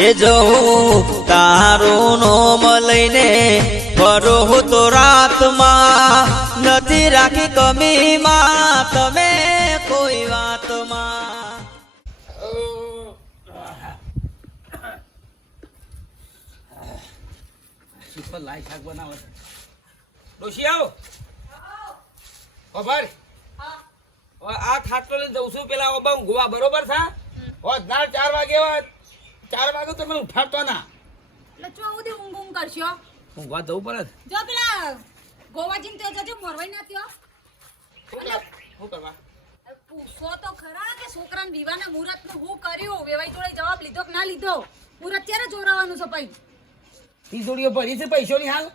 એ જવું તારું નોમ લઈને ફરો તો રાતમાં નથી રાખી કમીમાં તમે કોઈ વાતમાં. લાઈ શાક બનાવો ડોશી આવો ખબર આ ખાટલો લઈને જઉં છું પેલા ઓબા ઊંઘવા બરોબર છે ના 4 વાગે 4 વાગે તો મને ઉઠાડતો ના એટલે ચો ઉધી ઊંઘ કરશો ઊંઘવા જવું પડે જો પેલા ગોવાજીને તો જજો મોરવાઈ ના ત્યો શું કરવા પૂછો તો ખરા કે છોકરાને વિવાહના મુહૂર્ત નું હું કર્યું વેવાઈ જોડે જવાબ લીધો કે ના લીધો મુહૂર્ત ક્યારે જોરાવાનું છે ભાઈ ઈ જોડીઓ ભરી છે પૈસોની હાલ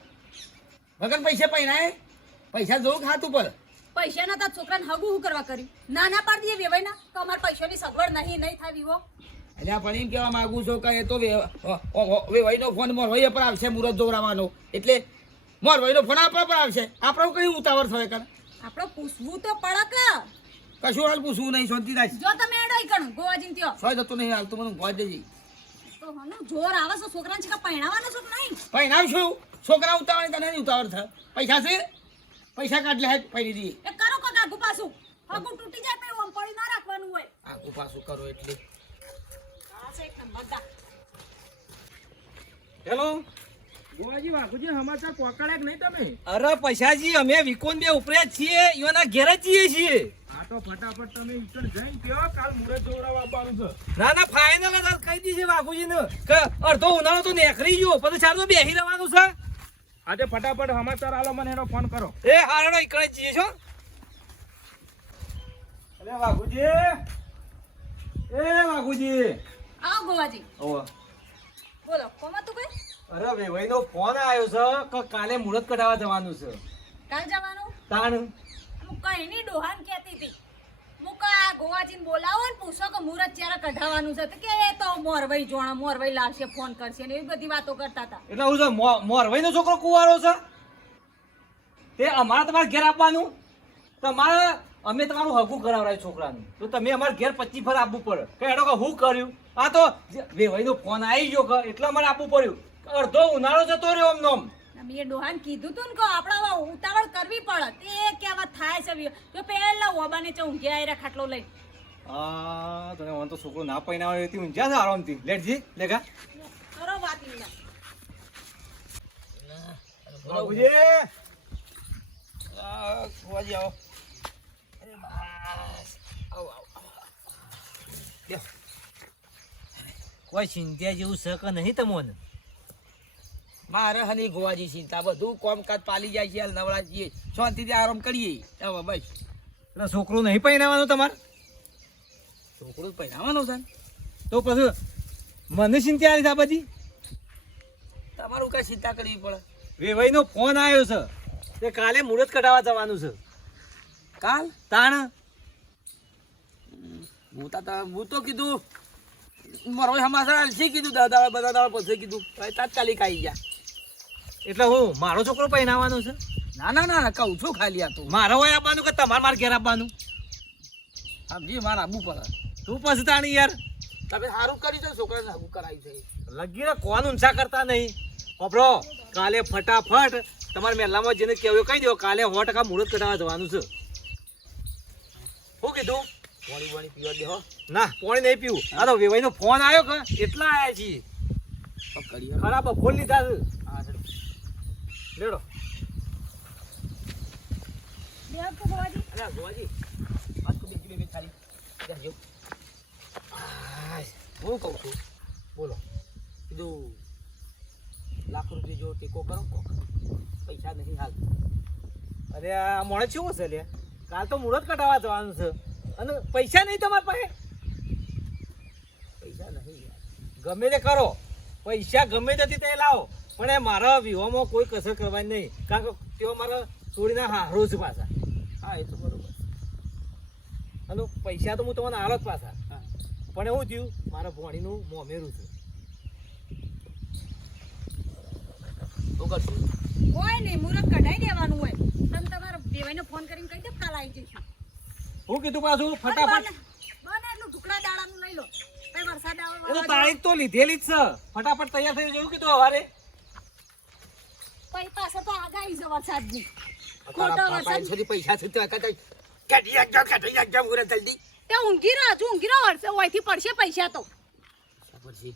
વગર પૈસા પૈનાય પૈસા જોઉં ખાતું પર પૈસા ના તા છોકરાને હગું હું કરવા કર્યું ના ના પાડી દઈએ વેવાઈ ના તો અમાર પૈસાની સગવડ નહીં થાય વિવો એટલે પણ એમ કહેવા માંગુ છું કે એ તો વેવાઈનો ફોન મોરવાઈ પર આવશે મુહૂર્ત જોરાવાનો એટલે મોરવાઈનો ફોન આપણા પર આવશે આપણો કઈ ઉતાવળ થયો કર આપણે પૂછવું તો પડે કે કશું હાલ પૂછવું નહીં શાંતિ રાખ જો તમે એડોઈ કણ ગોવાજીને ત્યો સોય જતો નહીં હાલ તો મને ભોજ દેજી તો હનો જોર આવે છે છોકરાને છે કે પહેણાવાનો છે કે નહીં પહેણાવશું છોકરા ઉતાવળ તને નહીં ઉતાવળ થાય પૈસા છે પૈસા કાઢ લે પહેરી દઈએ એ કરો કો આગુ પાછું હગું તૂટી જાય પછી ઓમ પડી ના રાખવાનું હોય આગુ પાછું કરો એટલે આ છે એક નંબર દા હેલો ગોવાજી વાઘુજી સમાચાર પકડ્યા કે નહીં તમે? અરે પૈસાજી અમે વિકોન બે ઉપરે જ છીએ ઈઓના ઘેર જ જઈએ છીએ. આ તો ફટાફટ તમે ઈકણ જઈને કયો કાલ મુરત જોવડાવવા આવવાનું છે. ના ના ફાઇનલ જ કહી દીધી વાઘુજીને કે અડધો ઉનાળો તો નેકરી ગયો પછી ચાર તો બેહી રહેવાનું છે. આજે ફટાફટ સમાચાર આલો મને એનો ફોન કરો. એ હારડો ઈકડે જઈએ છો. અરે વાઘુજી એ વાઘુજી આવો ગોવાજી ઓવા બોલો કોમાં તું કઈ અરે વેવાઈનો ફોન આવ્યો છે કે કાલે મુહૂર્ત કઢાવવા જવાનું છે. કાલ જવાનું તાણ હું કઈ ની ડોહાન કહેતી હતી મુકા ગોવાજીને બોલાવો ને પૂછો કે મુહૂર્ત ક્યારે કઢાવવાનું છે તો કે એ તો મોરવાઈ જોણા મોરવાઈ લાવશે ફોન કરશે ને એવી બધી વાતો કરતા હતા એટલે હું છે મોરવાઈનો છોકરો કુંવારો છે તે અમારે તમારે ઘેર આપવાનું તમારે અમે તમારું હગું કરાવરાય છોકરાનું તો તમે અમારે ઘેર 25 ફર આપવું પડે કે એનો કે હું કર્યું આ તો વેવાઈનો ફોન આવી ગયો કે એટલે અમારે આપવું પડ્યું અડધો ઉનાળો જતો રહ્યો આમ નોમ મેં ડોહાન કીધું તું ને કે આપણે ઉતાવળ કરવી પડે તે કેવા થાય છે તો પહેલા ઓબાને ચા ઊંઘ્યા આયરા ખાટલો લઈ આ તને મને તો છોકરો ના પૈના હોય તે ઊંઝ્યા છે આરામથી લેટજી લેખા કરો વાત લીલા વાઘુજી ગોવાજી આવો કોઈ ચિંતા જેવું છે કે નહીં તમને મારે હની ગોવાજી ચિંતા બધું કામકાજ પાલી જાય છે હાલ નવરા છીએ શાંતિથી આરામ કરીએ હવે બસ એટલે છોકરો નહીં પહેરાવાનું તમારે છોકરો પહેરાવાનો છે તો પછી મને ચિંતા આવી આ બધી તમારું કઈ ચિંતા કરવી પડે વેવાઈનો ફોન આવ્યો છે તે કાલે મુહૂર્ત કઢાવવા જવાનું છે કાલ તાણ હું તો કીધું મારો સમાચાર શી કીધું દાદા બધા દાડા પછી કીધું તાત્કાલિક આવી ગયા એટલે હું મારો છોકરો પહેરાવાનો છે ના ના ના કહું છું ખાલી આ તો મારે હોય આપવાનું કે તમારે મારે ઘેર આપવાનું સમજી મારે આવવું પડે તું પછી તાણી યાર તમે સારું કર્યું છે છોકરાને સારું કરાવ્યું છે લગીને કોણ ઊંચા કરતા નહીં ખબરો કાલે ફટાફટ તમારા મહેલામાં જેને કહેવું કહી દો કાલે 100% મુહૂર્ત કઢાવવા જવાનું છે શું કીધું પાણી પાણી પીવા દે હો ના પાણી નહીં પીવું આ તો વેવાઈનો ફોન આવ્યો કે એટલા આવ્યા છીએ કરીએ ખરાબ ફોન લીધા છે હા લેડો દેવ તો ગોવાજી અરે ગોવાજી વાત તો દેખી બે ખાલી દેખજો હું કહું છું બોલો કીધું લાખ રૂપિયા જો ટેકો કરો કોક પૈસા નહીં હાલ અરે આ મોડે શું છે લે કાલ તો મુહૂર્ત કઢાવવા જવાનું છે અને પૈસા નહીં તમારી પાસે પૈસા નહીં યાર ગમે તે કરો પૈસા ગમે તેથી તે લાવો પણ એ મારા વિવાહમાં કોઈ કસર કરવાની નહીં કારણ કે તેઓ મારા છોડીના હારો છે પાછા હા એ તો બરોબર અને પૈસા તો હું તમને આલો જ પાછા હા પણ એવું થયું મારા ભોણીનું મોમેરું છે શું કરશું કોઈ નહીં મુહૂર્ત કઢાઈ દેવાનું હોય તમે તમારા દેવાઈને ફોન કરીને કહી દો કાલ આવી જઈશું હું કીધું પાછું ફટાફટ બને એટલું ઢુકડા દાડાનું લઈ લો કઈ વરસાદ આવે એ તો તારીખ તો લીધેલી જ છે ફટાફટ તૈયાર થઈ જવું કીધું હવારે પછી પાસે તો આગાહી છે વરસાદની તારા બાપા એનથી પૈસા છે તો કાકા કાઢી નાખજો મુરત જલ્દી તે ઊંઘી રહ્યો છું ઊંઘી રહ્યો વરસે ઓયથી પડશે પૈસા તો પછી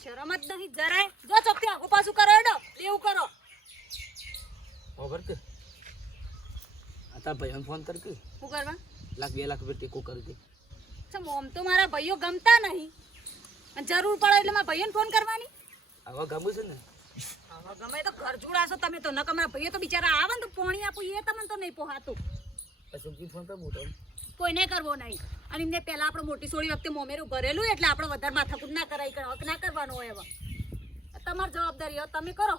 શરમ જ નથી જરાય જો ચોકથી આગુ પાછું કરો એડો એવું કરો ઓવર કે આતા ભાઈઓને ફોન કર કે શું કરવા લાખ 2 લાખ રૂપિયા ટેકો કરી દે ચમ ઓમ તો મારા ભાઈઓ ગમતા નહીં અને જરૂર પડે એટલે મારા ભાઈઓને ફોન કરવાની આવા ગમું છે ને હવે ગમે તો ઘર જોડાશો તમે તો ન કમારા ભાઈઓ તો બિચારા આવે ને તો પોણી આપું એ તમને તો નહીં પોહાતું પછી ફોન કર મોટો કોઈને કરવો નહીં અને એમને પહેલા આપણે મોટી સોળી વખતે મોમેરું ભરેલું એટલે આપણે વધારે માથાકૂટ ના કરાય હક ના કરવાનો હોય હવે તમારી જવાબદારી હવે તમે કરો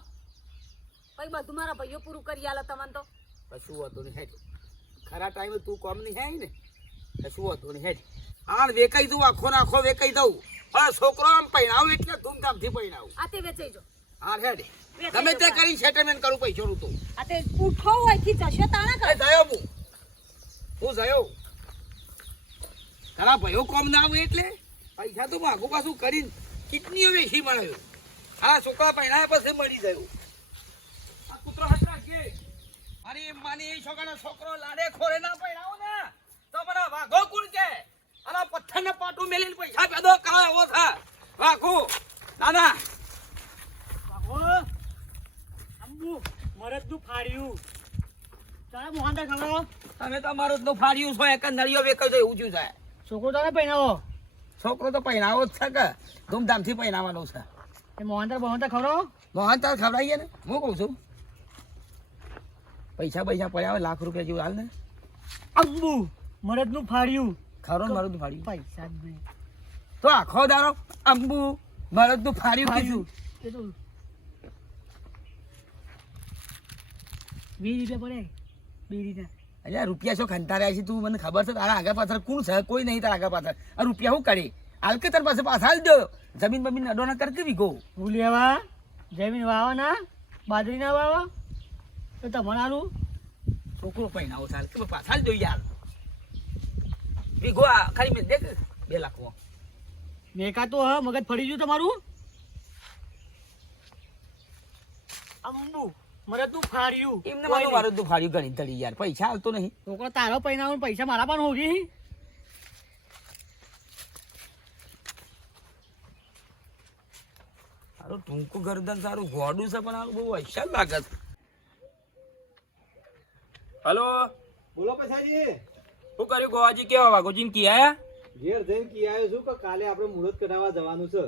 પછી બધું મારા ભાઈઓ પૂરું કરી આલે તમને તો કશું વાંધો નહીં હેડ ખરા ટાઈમે તું કોમ નહીં હે ને કશું વાંધો નહીં હેડ આણ વેકાઈ દઉં આખો નાખો વેકાઈ દઉં પણ છોકરો આમ પહેણાવું એટલે ધૂમધામથી પહેણાવું આ તે વેચાઈ જો હા હેડ ગમે તે કરી સેટલમેન્ટ કરું પૈસાનું તો આ તે ઉઠો હોયથી જશે તાણા એ કર જયો હું જયો ખરા ભાઈઓ કોમ ના આવે એટલે પૈસા તો માગું પાછું કરીને કિડનીઓ વેચી મળ્યો હા છોકરા પહેણાયા પછી મળી ગયું આ કૂતરો હાથ રાખીએ અરે માની એ છોકરો લાડે ખોરે ના પહેણાવો ને તો મને વાઘો કુણ કે અલા પથ્થરને પાટું મેલીને પૈસા પેદો કાળા આવો થા વાઘો દાદા મરદનું ફાડ્યું તારે મોહનદાર ખવડાવો તમે તમારું તો ફાડ્યું છો એક નળિયો વેકાઈ જાય એવું થયું છે છોકરો તારે પહેરાવો છોકરો તો પહેણાવો જ છે કે ધૂમધામથી પહેણાવાનો છે એ મોહનદાર ખવડાવો મોહન તાર ખવડાવીએ ને હું કહું છું પૈસા પડ્યા હોય લાખ રૂપિયા જેવું હાલ ને અબ્બુ મરદનું ફાડ્યું ખરો ને મારું ફાડ્યું પૈસા જ નહીં તો આખો દારો અંબુ ભરતનું ફાડ્યું કીધું એ તો 20 રૂપિયા પડે 2 રૂપિયા અલ્યા રૂપિયા શું ખંતા રહ્યા છે તું મને ખબર છે તારા આગળ પાછળ કોણ છે કોઈ નહીં તારા આગળ પાછળ આ રૂપિયા શું કરે હાલ કે તાર પાસે પાછા હાલ દો જમીન બમીન અડોના કર કે વીઘો ભૂલેવા જમીન વાવો ના બાજરી ના વાવો તો તમારું છોકરો પહેણાવો ચાલ કે પાછા હાલ દો યાર વીઘો આ ખાલી મેં દેખ 2 લાખ મેકા તો હા મગજ ફરી ગયું તમારું અંબુ મરદનું ફાડ્યું એમને મારું તો ફાડ્યું ગણી તળી યાર પૈસા હાલતો નહીં છોકરો તારો પૈનાવો પૈસા મારા પણ હોગી સારું ટૂંકું ગરદન સારું ગોડું છે પણ આનું બહુ વૈશાલ લાગે છે હલો બોલો પછાજી શું કર્યું ગોવાજી કેવા વાઘોજી કી આયા ઘેર જઈને કી આવ્યો છું કે કાલે આપણે મુહૂર્ત કઢાવવા જવાનું છે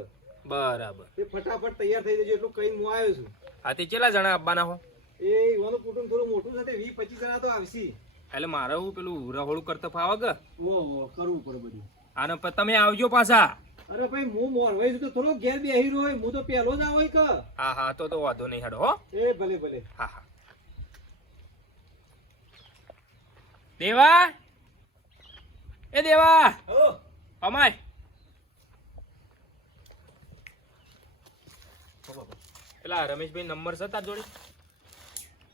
બરાબર તે ફટાફટ તૈયાર થઈ જજો એટલું કઈ હું આવ્યો છું હા તે કેટલા જણા આવવાના હો એ ઈવાનું કુટુંબ થોડું મોટું છે તે 20-25 જણા તો આવશે એટલે મારે હું પેલું રહોળું કરતા ફાવે કે ઓહો કરવું પડે બધું અને તમે આવજો પાછા અરે ભાઈ હું મોરવાઈ છું તો થોડો ઘેર બેહી રહ્યો હોય હું તો પહેલો જ આવો કે હા હા તો વાંધો નહીં હેડો હો એ ભલે ભલે હા હા દેવા એ દેવા અમાય પેલા રમેશભાઈ નંબર છે તાર જોડે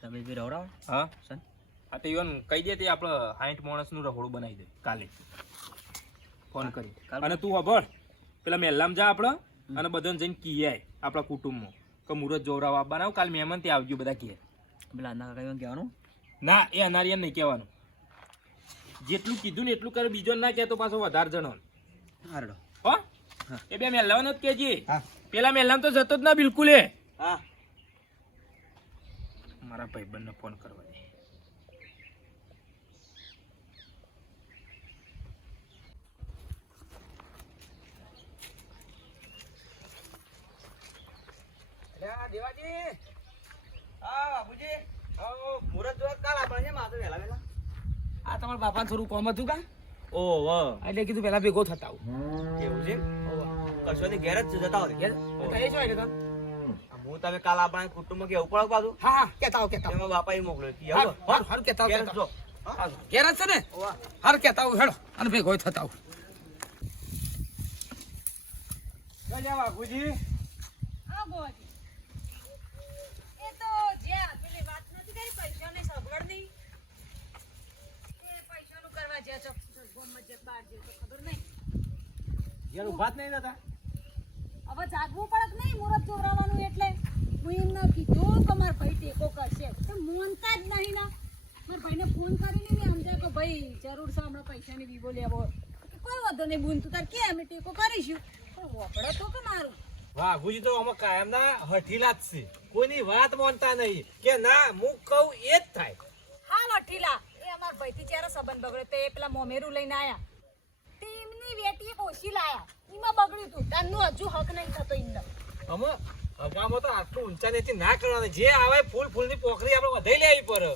રમેશભાઈ રવડાવો હા સર હા તો ઈવન કહી દે તે આપણે 60 માણસનું રહોડું બનાવી દે કાલે ફોન કરી અને તું ખબર પેલા મહેલામ જા આપણે અને બધાને જઈને કીએ આપણા કુટુંબમાં કે મુહૂર્ત જોવરાવા બનાવ કાલ મહેમાન ત્યાં આવજો બધા કહે પેલા અન્ના કાકા કહેવાનું ના એ અનારિયા નહીં કહેવાનું જેટલું કીધું ને એટલું કરે બીજો ના કહે તો પાછો વધારે જણો હારડો હો એ બે મહેલાવાનો જ કહેજે હા. પેલા મહેલામ તો જતો જ ના બિલકુલ એ હા મારા ભાઈબંધને ફોન કરવા દે દેવાજી હા બાપુજી મુરત જોવા કાલ આપણે છે માથે વહેલા વહેલા આ તમારા બાપાને થોડું કોમ હતું કા ઓહો એટલે કીધું પેલા ભેગો થતા એવું છે કશો ની ઘેર જ જતા હોય ઘેર એ શું એટલે હું તમે કાલ આપણા કુટુંબમાં કેવું પડે પાછું હા હા કેતા આવો એમાં બાપા એ મોકલ્યો કે હારું આવો. હારું હારું કેતા ઘેર જ આવો જો. ઘેર જ છે ને હારું કેતા આવો હેડો અને ભેગો થતા આવો બાપુજી હા ગોવાજી એ તો જે પેલી વાત નથી કરી પૈસાની સગવડની એ પૈસાનું કરવા જ્યાં છો ગોમમાં જત બહાર જેવું તો ખબર નહીં. ઘેર ઊભા જ નહીં રહેતા. હવે જાગવું પડે કે નહીં મુહૂર્ત જોવરાવાનું એટલે હું એમને કીધું કે મારા ભાઈ ટેકો કરશે તો મોનતા જ નહીં ના. મારા ભાઈને ફોન કરીને મેં સમજાય કે ભાઈ જરૂર છે હમણાં પૈસાની વિવો લેવો કે કોઈ વાંધો નહીં બુન તું તાર કે અમે ટેકો કરીશું પણ વપડે તો કે મારું. વાઘુજી તો આમાં કાયમના હઠીલા જ છે, કોઈની વાત માનતા નહીં કે ના હું કહું એ જ થાય. હા લઠીલા એ અમારા ભાઈથી જ્યારે સંબંધ બગડ્યો તો એ પેલા મોમેરું લઈને આયા તે એમની વેટી એક ઓછી લાયા એમાં બગડ્યું હતું તારનું હજુ હક નહીં થતો એમને. અમે હગામાં તો આટલું ઊંચા નીચે ના કરવાનું, જે આવે ફૂલની પોખરી આપણે વધાઈ લેવી પડે.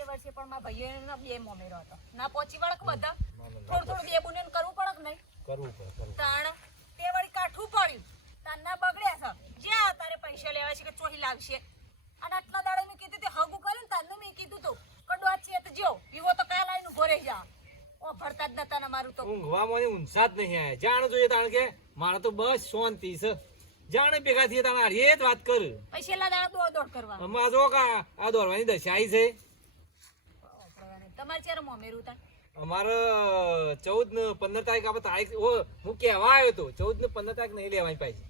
એ વર્ષે પણ મારા ભાઈએ બે મોમેરો હતો ના પહોંચી વળક બધા થોડું બે બુને કરવું પડે કે નહીં કરવું પડે. તાણ તે વળી કાઠું પડ્યું તારના બગડ્યા છે જ્યાં તારે પૈસા લેવા છે કે ચોહી લાવશે અને આટલા દાડે મેં કીધું તે હગું કર્યું ને તારનું મેં કીધું તું કડવા છે તો જો વિવો તો કાલ આવીને ઉભો રહી જા ઓ ભરતા જ નતા ને મારું તો ઊંઘવામાં ઊંઘા જ નહીં આવે. જાણ જોઈએ તાણ કે મારે તો બસ શાંતિ છે, જાણે ભેગા થઈએ તાણ હારી એ જ વાત કર. પછી છેલ્લા દાડા દોડ કરવા અમારે જો આ દોડવાની દશા આવી છે. તમારે ચારે મોમેરું તા અમારે 14 ને 15 તારીખ આપણે તારીખ હું કહેવા આવ્યો હતો 14 ને 15 તારીખ નહીં લેવાની પાછી.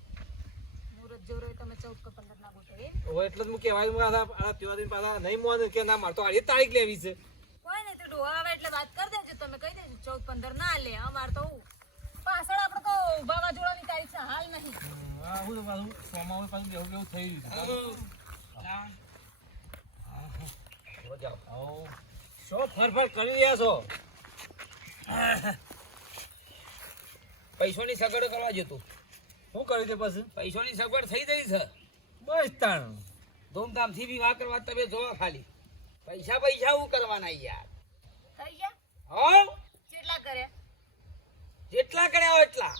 મુહૂર્ત જો રહ્યો તમે 14 કે 15 ના ગોઠવે એટલે જ હું કહેવાય આ ત્યોહાર પાછા નહીં મોન કે ના મારે તો આ તારીખ લેવી છે. કોઈ નહીં તો ડોહા આવે એટલે વાત કરી દેજો તમે કહી દેજો 14 15 ના લે અમારે તો પાછળ આપણે તો વાવાઝોડાની તારીખ છે હાલ નહીં. હું તો પાછું સોમાવે પાછું એવું થઈ ગયું. શું ફરફર કરી રહ્યા છો? પૈસાની સગવડ કરવા જતું. શું કર્યું તે પછી? પૈસાની સગવડ થઈ ગઈ છે. બસ તાણ ધૂમધામથી વિવાહ કરવા તમે જોવા ખાલી પૈસા હું કરવાના યાર. થઈ ગયા હા કેટલા કરે જેટલા કર્યા હોય એટલા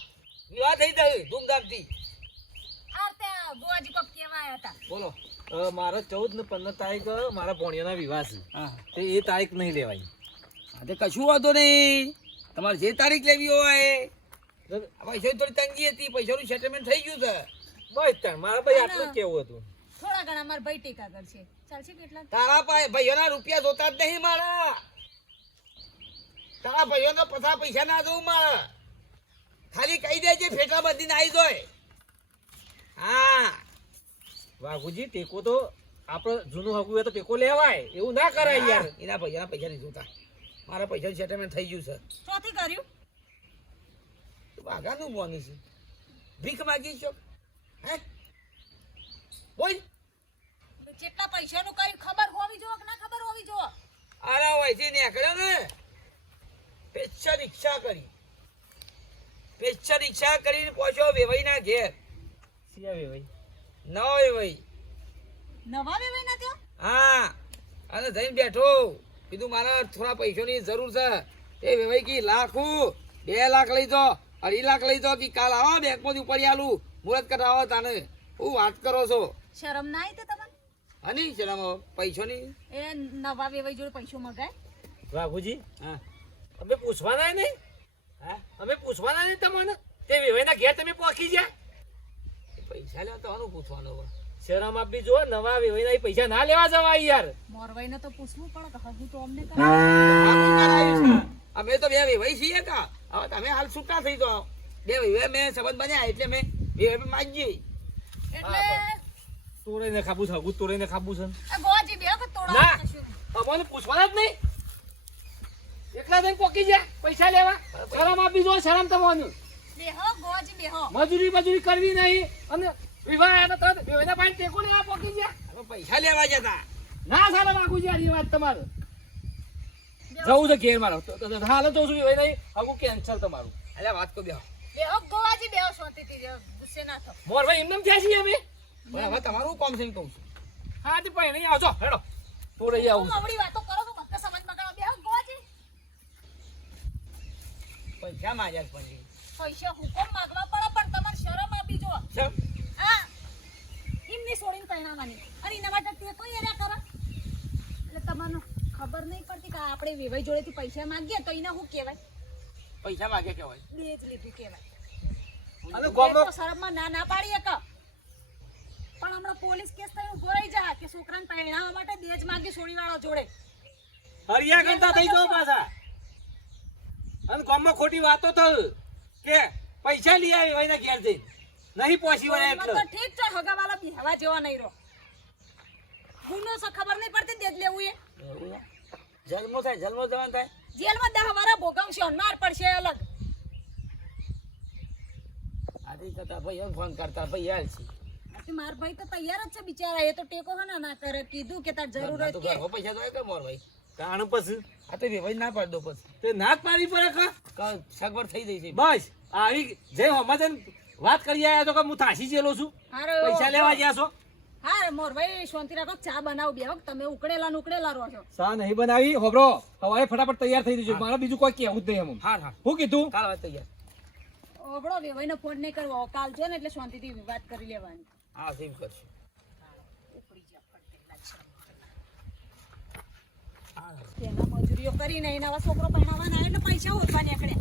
વિવાહ થઈ જાય ધૂમધામથી. આ ત્યાં બુઆજી કોક કેવા આવ્યા હતા બોલો. મારા 14 ને 15 તારીખ મારા ભોણિયાના વિવાહ છે. હા તે એ તારીખ નહીં લેવાય. તે કશું વાંધો નહીં, તમારે જે તારીખ લેવી હોય. પૈસાની થોડી તંગી હતી, પૈસાનું સેટલમેન્ટ થઈ ગયું છે. બસ તાણ મારા ભાઈ આટલું જ કેવું હતું. થોડા ઘણા મારા ભાઈ ટેકા કરશે ચાલશે કેટલા તારા ભાઈઓના રૂપિયા જોતા જ નહીં મારા. તારા ભાઈઓનો પૈસા ના જોવું મારા. ખાલી કહી દેજે ફેટા બધીને આવી જાય. હા વાઘુજી ટેકો તો આપણે જૂનું હગું હોય તો ટેકો લેવાય, એવું ના કરાય યાર. એના ભાઈઓના પૈસા નહીં જોતા, મારા પૈસાનું સેટલમેન્ટ થઈ ગયું છે. ચોથી કર્યું વાઘાનું બોની છે, ભીખ માગી છો હે બોલ. જેટલા પૈસાનું કર્યું ખબર હોવી જોવે કે ના ખબર હોવી જોવે. અરે વહીથી નીકળ્યો ને પેચ્છા રિક્ષા કરીને પહોંચ્યો વેવાઈના ઘેર. સિયાવે ભાઈ ના હોય ભાઈ. નવા વેવાઈ ના થયો હા અને જઈને બેઠો, કીધું મારા થોડા પૈસાની જરૂર છે. એ વેવાઈ કી લાખું 2 લાખ લઈ જાઓ, 2.5 લાખ લઈ જાઓ, કે કાલ આવો બેંકમાંથી ઉપાડી આલું મુહૂર્ત કરાવો તાને. હું વાત કરો છો શરમ ના આવી તો તમને હની શરમ પૈસાની. એ નવા વેવાઈ જોડે પૈસો મગાય વાઘુજી હા અમે પૂછવાના નહીં, હા અમે પૂછવાના નહીં તમને. તે વેવાઈના ઘેર તમે પહોંચી ગયા. પૈસા લેવા તો આનું પૂછવાનું હોય. શરમ આપી જો, નવા વેવાઈના પૈસા ના લેવા જવાય યાર. મોરવાઈને તો પૂછવું પડે કે હજુ તો અમને આનું કરાયું છે. અમે તો 2 વેવાઈ છીએ કા. હવે તમે હાલ છૂટા થઈ જાઓ. 2 વેવાઈ મેં સંબંધ બન્યા એટલે મેં વેવાઈ માંગી. એટલે તોડીને ખાબું છે, હગું તોડીને ખાબું છે. આ ગોજી બે કે તોડો ના અમને પૂછવાના જ નહીં. એકલા થઈને પોકી જાય પૈસા લેવા. શરમ આપી જો, શરમ તમને. બેહો ગોજી બેહો મજૂરી કરવી નહીં અને વિવાહ આવ્યા તો તરત વેવાઈના પાસે ટેકો લેવા પોકી ગયા. હવે પૈસા લેવા જતા. ના સાલા વાઘુજી આ વાત તમારે જવું છે ઘેર મારો. હાલ તો છું વેવાઈ નહીં હગું કેન્સલ તમારું. એટલે વાત કો બેહો. બેહો ગોજી બેહો શાંતિથી ગુસ્સે ના થો મોર ભાઈ એમને થયા છીએ અમે. પણ હવે તમારું કોમ છે એમ કહું છું. હા તે ભાઈ નહીં આવજો હેડો તો રહી આવું. આવડી વાતો કરો તો બધા સમજ બગાડો બેહો ગોજી પૈસા માંગ્યા જ પછી. પૈસા હુકમ માંગવા પડે પણ તમારે શરમ આપી જો. સર હા એમની છોડીને પરણાવવાની અને એના માટે તે કોઈ એરા કરે એટલે તમને ખબર નહીં પડતી કે આપણે વેવાઈ જોડેથી પૈસા માંગીએ તો એને શું કહેવાય પૈસા માંગે કેવાય. દેજ લીધું કહેવાય. અને એ ગામમાં તો શરમમાં ના પાડીએ કે પણ હમણાં પોલીસ કેસ થઈને ઉભો રહી જા કે છોકરાને પરણાવવા માટે દેજ માંગી છોડીવાળો જોડે હરિયા કરતા થઈ જાઓ પાછા. અને ગામમાં ખોટી વાતો થઈ કે પૈસા લઈ આવી હોય ઘેર જઈ નહીં પહોંચી વળે એમાં તો એટલે ઠીક છે હગાવાલા બિહાવા જેવા નહીં રહો ગુનો છે ખબર નહીં પડતી દેખ લેવું એ એવું છે? જન્મો થાય જન્મો જવાન થાય જેલમાં 10 વારા ભોગવશે માર પડશે અલગ આથી કરતા ભાઈ ફોન કરતા ભાઈ હાલ છે બાકી માર ભાઈ તો તૈયાર જ છે બિચારા એ તો ટેકો ના કરે કીધું કે તાર જરૂર ના તો છે ઘરમાં પૈસા તો હોય કે મોર ભાઈ તાણ પછી આ તો ભાઈ ના પાડ દો પછી તે ના જ પાડી પડે કા સગવડ થઈ જઈ છે બસ આવી જે હમણાં વાત કરી આવ્યા તો કે હું થાસી ગયેલો છું હારો પૈસા લેવા ગયા છો હા મોર ભાઈ શાંતિ રાખો ચા બનાવ બે વખત તમે ઉકળેલા રહો છો સા નહીં બનાવી હોબરો હવારે ફટાફટ તૈયાર થઈ જજો મારે બીજું કોઈ કહેવું જ નહીં એમ હા હા હું કીધું કાલ વાત તૈયાર ઓબળો વેવાઈનો ફોન નહીં કરવો કાલ છે ને એટલે શાંતિથી વાત કરી લેવાની હા સેમ કરશું તેના મજૂરીઓ કરીને એના છોકરો ભણાવવાના એટલે પૈસા ઓછા નીકળે